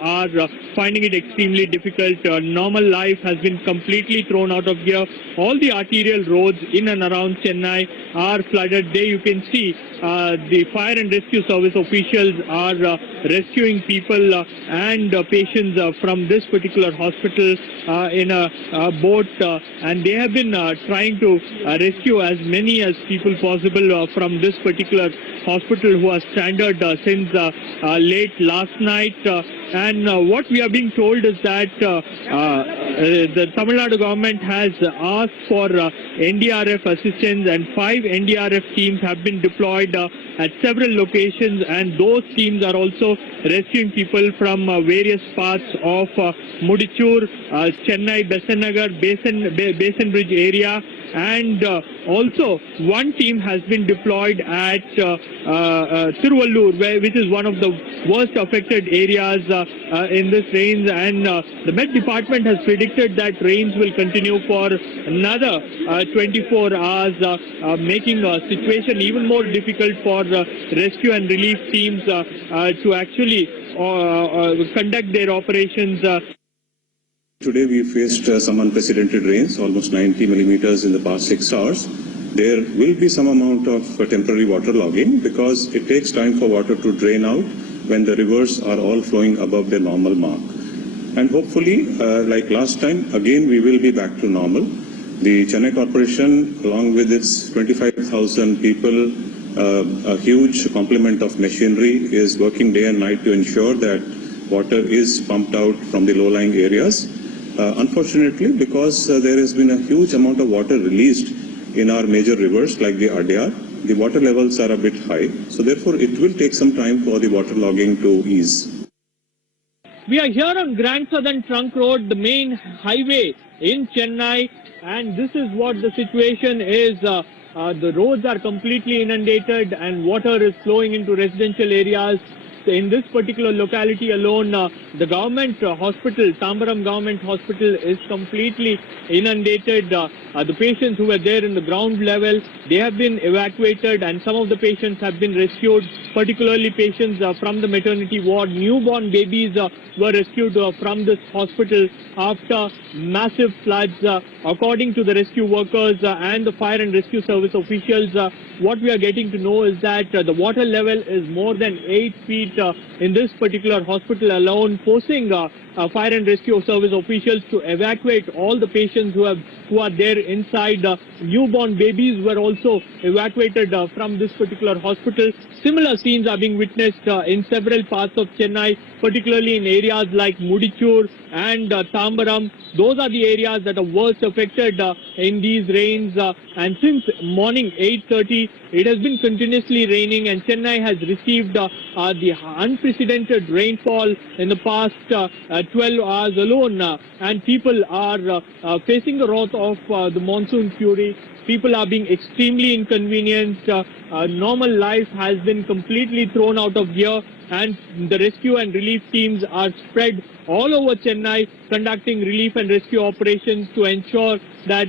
are finding it extremely difficult. Normal life has been completely thrown out of gear. All the arterial roads in and around Chennai are flooded. There you can see the fire and rescue service officials are rescuing people and patients from this particular hospital in a boat, and they have been trying to rescue as many as people possible from this particular hospital who are stranded since late last night. And what we are being told is that the Tamil Nadu government has asked for NDRF assistance, and 5 NDRF teams have been deployed at several locations, and those teams are also rescuing people from various parts of Mudichur, Chennai, Besant Nagar, Basin Bridge area. And also one team has been deployed at Tiruvallur, which is one of the worst affected areas in this rains, and the Met Department has predicted that rains will continue for another 24 hours, making the situation even more difficult for rescue and relief teams to actually conduct their operations. Today we faced some unprecedented rains, almost 90 millimeters in the past 6 hours. There will be some amount of temporary water logging because it takes time for water to drain out when the rivers are all flowing above their normal mark. And hopefully, like last time, again we will be back to normal. The Chennai Corporation, along with its 25,000 people, a huge complement of machinery, is working day and night to ensure that water is pumped out from the low-lying areas. Unfortunately, because there has been a huge amount of water released in our major rivers like the Adyar, the water levels are a bit high. So therefore, it will take some time for the water logging to ease. We are here on Grand Southern Trunk Road, the main highway in Chennai, and this is what the situation is. The roads are completely inundated and water is flowing into residential areas. In this particular locality alone, the government hospital, Tambaram Government Hospital, is completely inundated. The patients who were there in the ground level, they have been evacuated, and some of the patients have been rescued, particularly patients from the maternity ward. Newborn babies were rescued from this hospital after massive floods. According to the rescue workers and the fire and rescue service officials, what we are getting to know is that the water level is more than 8 feet in this particular hospital alone, forcing fire and rescue service officials to evacuate all the patients who are there inside. Newborn babies were also evacuated from this particular hospital. Similar scenes are being witnessed in several parts of Chennai, particularly in areas like Mudichur and Tambaram. Those are the areas that are worst affected in these rains. And since morning 8:30, it has been continuously raining, and Chennai has received the unprecedented rainfall in the past 12 hours alone. And people are facing the wrath of the monsoon fury. People are being extremely inconvenienced. Normal life has been completely thrown out of gear, and the rescue and relief teams are spread all over Chennai, conducting relief and rescue operations to ensure that